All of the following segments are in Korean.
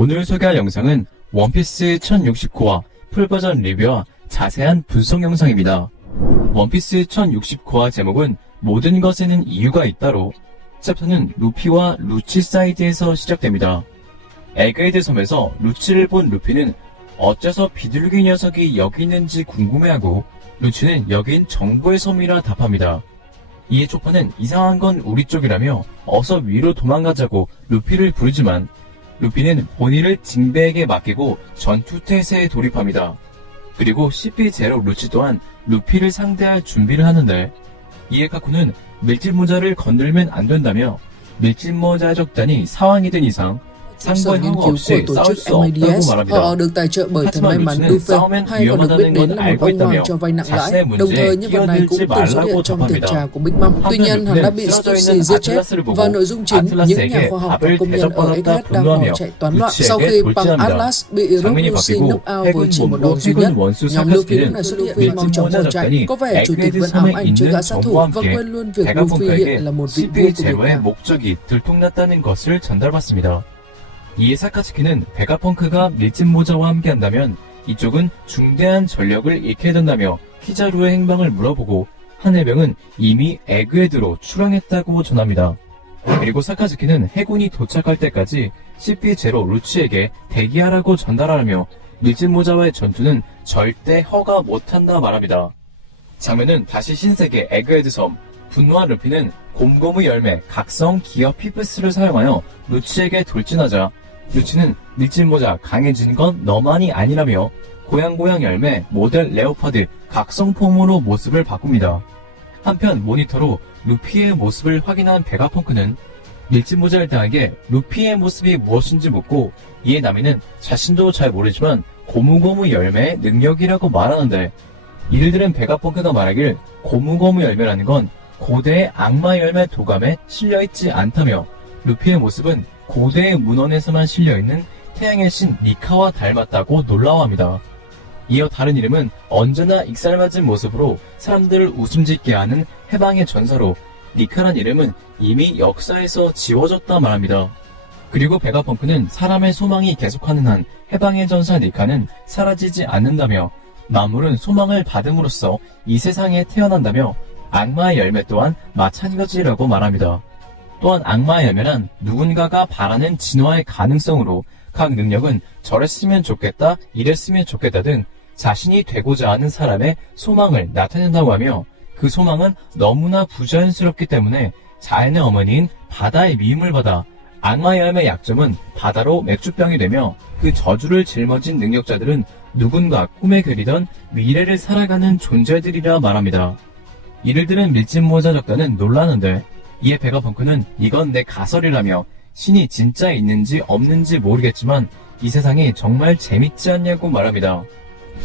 오늘 소개할 영상은 원피스 1069화 풀버전 리뷰와 자세한 분석 영상입니다. 원피스 1069화 제목은 모든 것에는 이유가 있다로 챕터는 루피와 루치 사이드에서 시작됩니다. 에그헤드 섬에서 루치를 본 루피는 어째서 비둘기 녀석이 여기 있는지 궁금해하고 루치는 여긴 정부의 섬이라 답합니다. 이에 초파는 이상한 건 우리 쪽이라며 어서 위로 도망가자고 루피를 부르지만 루피는 본인을 징베에게 맡기고 전투 태세에 돌입합니다. 그리고 CP0 루치 또한 루피를 상대할 준비를 하는데 이에 카쿠는 밀짚모자를 건들면 안 된다며 밀짚모자 적단이 상황이 된 이상 상관 없이 싸울 수 없다고 말합니다. Họ được tài trợ bởi thần may mắn Dufe, hay còn được biết đến là một ông hoàng cho vay nặng lãi. Đồng thời nhân vật này cũng từng xuất hiện trong tiệc trà của Big Mom. Tuy nhiên, hắn đã bị Stussy giết chết và nội dung chính những nhà khoa học và công nhân ở Egghead đang bỏ chạy toán loạn. Sau khi băng Atlas bị Rob Lucy knock out với chỉ một đòn duy nhất, nhóm Luffy lúc này xuất hiện vì mau chóng bỏ chạy. Có vẻ chủ tịch vẫn ám ảnh trước gã sát thủ và quên luôn việc Luffy hiện là một vị vua của Việt Nam. 목적이 들통났다는 것을 전달받습니다. 이에 사카츠키는 베가펑크가 밀짚모자와 함께한다면 이쪽은 중대한 전력을 잃게 된다며 키자루의 행방을 물어보고 하늘병은 이미 에그헤드로 출항했다고 전합니다. 그리고 사카츠키는 해군이 도착할 때까지 CP0 루치에게 대기하라고 전달하라며 밀짚모자와의 전투는 절대 허가 못한다 말합니다. 장면은 다시 신세계 에그헤드 섬. 분노한 루피는 곰곰의 열매 각성 기어 피프스를 사용하여 루치에게 돌진하자 루치는 밀짚모자 강해진 건 너만이 아니라며 고양고양 열매 모델 레오파드 각성 폼으로 모습을 바꿉니다. 한편 모니터로 루피의 모습을 확인한 베가펑크는 밀짚모자를 당하게 루피의 모습이 무엇인지 묻고 이에 나미는 자신도 잘 모르지만 고무고무 열매의 능력이라고 말하는데 이를 들은 베가펑크가 말하길 고무고무 열매라는 건 고대의 악마 열매 도감에 실려있지 않다며 루피의 모습은 고대의 문헌에서만 실려있는 태양의 신 니카와 닮았다고 놀라워합니다. 이어 다른 이름은 언제나 익살맞은 모습으로 사람들을 웃음짓게 하는 해방의 전사로 니카란 이름은 이미 역사에서 지워졌다 말합니다. 그리고 베가펑크는 사람의 소망이 계속하는 한 해방의 전사 니카는 사라지지 않는다며 만물은 소망을 받음으로써 이 세상에 태어난다며 악마의 열매 또한 마찬가지라고 말합니다. 또한 악마의 열매란 누군가가 바라는 진화의 가능성으로 각 능력은 저랬으면 좋겠다, 이랬으면 좋겠다 등 자신이 되고자 하는 사람의 소망을 나타낸다고 하며 그 소망은 너무나 부자연스럽기 때문에 자연의 어머니인 바다의 미움을 받아 악마의 열매의 약점은 바다로 맥주병이 되며 그 저주를 짊어진 능력자들은 누군가 꿈에 그리던 미래를 살아가는 존재들이라 말합니다. 이를 들은 밀짚모자 적단은 놀라는데 이에 베가펑크는 이건 내 가설이라며 신이 진짜 있는지 없는지 모르겠지만 이 세상이 정말 재밌지 않냐고 말합니다.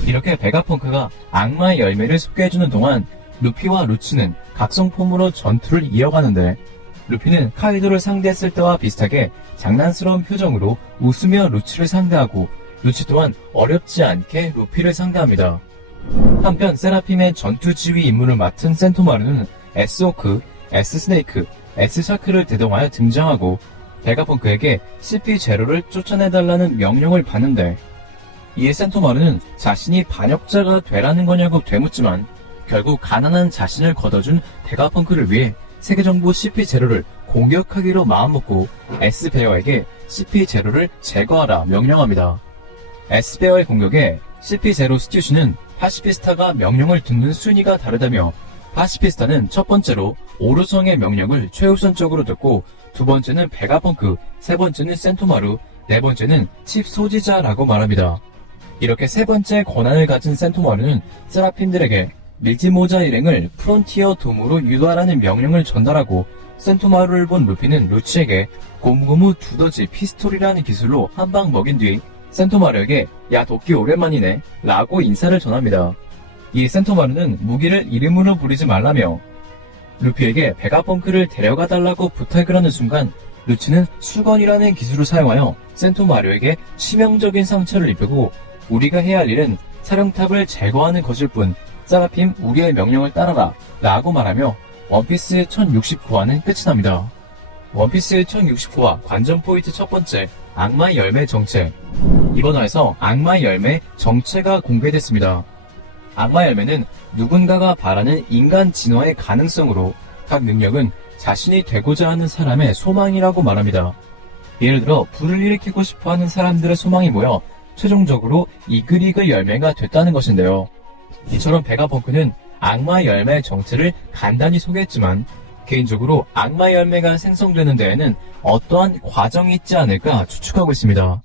이렇게 베가펑크가 악마의 열매를 소개해주는 동안 루피와 루치는 각성폼으로 전투를 이어가는데 루피는 카이도를 상대했을 때와 비슷하게 장난스러운 표정으로 웃으며 루치를 상대하고 루치 또한 어렵지 않게 루피를 상대합니다. 한편 세라핌의 전투 지휘 임무를 맡은 센토마루는 S호크, S스네이크, S샤크를 대동하여 등장하고 베가펑크에게 CP0를 쫓아내달라는 명령을 받는데 이에 센토마루는 자신이 반역자가 되라는 거냐고 되묻지만 결국 가난한 자신을 걷어준 베가펑크를 위해 세계정부 CP0를 공격하기로 마음먹고 S베어에게 CP0를 제거하라 명령합니다. S베어의 공격에 CP0 스튜시는 파시피스타가 명령을 듣는 순위가 다르다며 파시피스타는 첫 번째로 오르성의 명령을 최우선적으로 듣고 두 번째는 베가펑크, 세 번째는 센토마루, 네 번째는 칩 소지자라고 말합니다. 이렇게 세 번째 권한을 가진 센토마루는 세라핌들에게 밀짚모자 일행을 프론티어 돔으로 유도하라는 명령을 전달하고 센토마루를 본 루피는 루치에게 고무고무 두더지 피스톨이라는 기술로 한 방 먹인 뒤 센토마루에게 야 도끼 오랜만이네 라고 인사를 전합니다. 이 센토마루는 무기를 이름으로 부르지 말라며 루피에게 베가펑크를 데려가 달라고 부탁을 하는 순간 루치는 수건이라는 기술을 사용하여 센토마루에게 치명적인 상처를 입히고 우리가 해야 할 일은 사령탑을 제거하는 것일 뿐 세라핌 우리의 명령을 따라라 라고 말하며 원피스 1069화는 끝이 납니다. 원피스 1069화 관전 포인트 첫 번째, 악마의 열매 정체. 이번 화에서 악마의 열매 정체가 공개됐습니다. 악마의 열매는 누군가가 바라는 인간 진화의 가능성으로 각 능력은 자신이 되고자 하는 사람의 소망이라고 말합니다. 예를 들어 불을 일으키고 싶어하는 사람들의 소망이 모여 최종적으로 이글이글 열매가 됐다는 것인데요. 이처럼 베가펑크는 악마의 열매의 정체를 간단히 소개했지만 개인적으로 악마의 열매가 생성되는 데에는 어떠한 과정이 있지 않을까 추측하고 있습니다.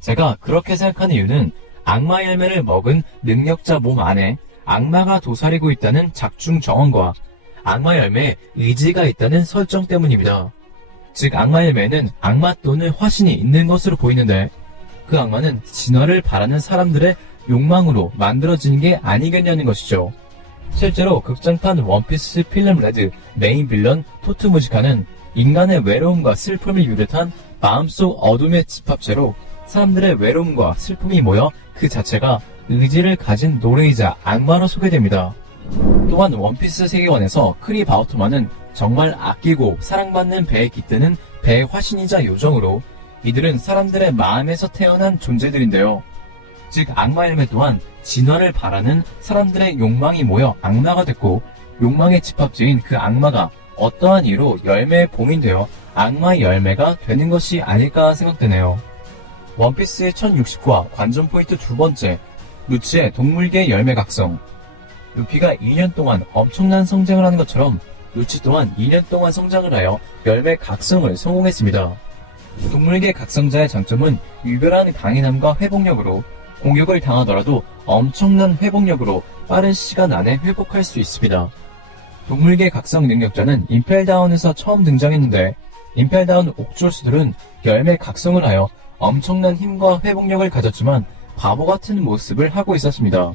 제가 그렇게 생각하는 이유는 악마의 열매를 먹은 능력자 몸 안에 악마가 도사리고 있다는 작중 정언과 악마의 열매에 의지가 있다는 설정 때문입니다. 즉 악마의 열매에는 악마 또는 화신이 있는 것으로 보이는데 그 악마는 진화를 바라는 사람들의 욕망으로 만들어진 게 아니겠냐는 것이죠. 실제로 극장판 원피스 필름 레드 메인 빌런 토트 무지카는 인간의 외로움과 슬픔을 비롯한 마음속 어둠의 집합체로 사람들의 외로움과 슬픔이 모여 그 자체가 의지를 가진 노래이자 악마로 소개됩니다. 또한 원피스 세계관에서 크리 바우트만은 정말 아끼고 사랑받는 배에 깃드는 배의 화신이자 요정으로 이들은 사람들의 마음에서 태어난 존재들인데요. 즉 악마의 열매 또한 진화를 바라는 사람들의 욕망이 모여 악마가 됐고 욕망의 집합체인 그 악마가 어떠한 이유로 열매에 봉인되어 악마의 열매가 되는 것이 아닐까 생각되네요. 원피스의 1069화 관전 포인트 두 번째, 루치의 동물계 열매 각성. 루피가 2년 동안 엄청난 성장을 하는 것처럼 루치 또한 2년 동안 성장을 하여 열매 각성을 성공했습니다. 동물계 각성자의 장점은 유별한 강인함과 회복력으로 공격을 당하더라도 엄청난 회복력으로 빠른 시간 안에 회복할 수 있습니다. 동물계 각성 능력자는 임펠다운에서 처음 등장했는데 임펠다운 옥졸수들은 열매 각성을 하여 엄청난 힘과 회복력을 가졌지만 바보 같은 모습을 하고 있었습니다.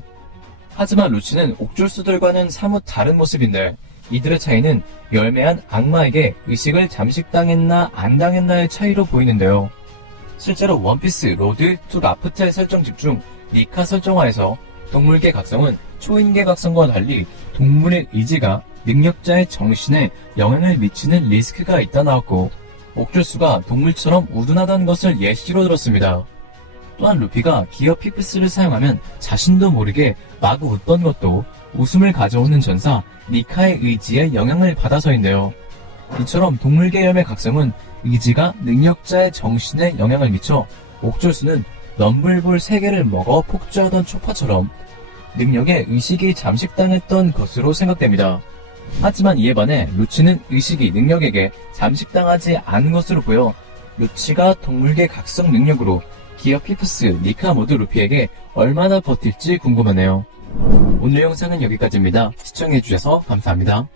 하지만 루치는 옥졸수들과는 사뭇 다른 모습인데 이들의 차이는 열매한 악마에게 의식을 잠식당했나 안 당했나의 차이로 보이는데요. 실제로 원피스 로드 투 라프텔 설정집 중 니카 설정화에서 동물계 각성은 초인계 각성과 달리 동물의 의지가 능력자의 정신에 영향을 미치는 리스크가 있다 나왔고 옥졸수가 동물처럼 우둔하다는 것을 예시로 들었습니다. 또한 루피가 기어 피프스를 사용하면 자신도 모르게 마구 웃던 것도 웃음을 가져오는 전사 니카의 의지에 영향을 받아서인데요. 이처럼 동물계 열매 각성은 의지가 능력자의 정신에 영향을 미쳐 옥졸수는 럼블볼 3개를 먹어 폭주하던 초파처럼 능력에 의식이 잠식당했던 것으로 생각됩니다. 하지만 이에 반해 루치는 의식이 능력에게 잠식당하지 않은 것으로 보여 루치가 동물계 각성 능력으로 기어 피프스, 니카 모두 루피에게 얼마나 버틸지 궁금하네요. 오늘 영상은 여기까지입니다. 시청해주셔서 감사합니다.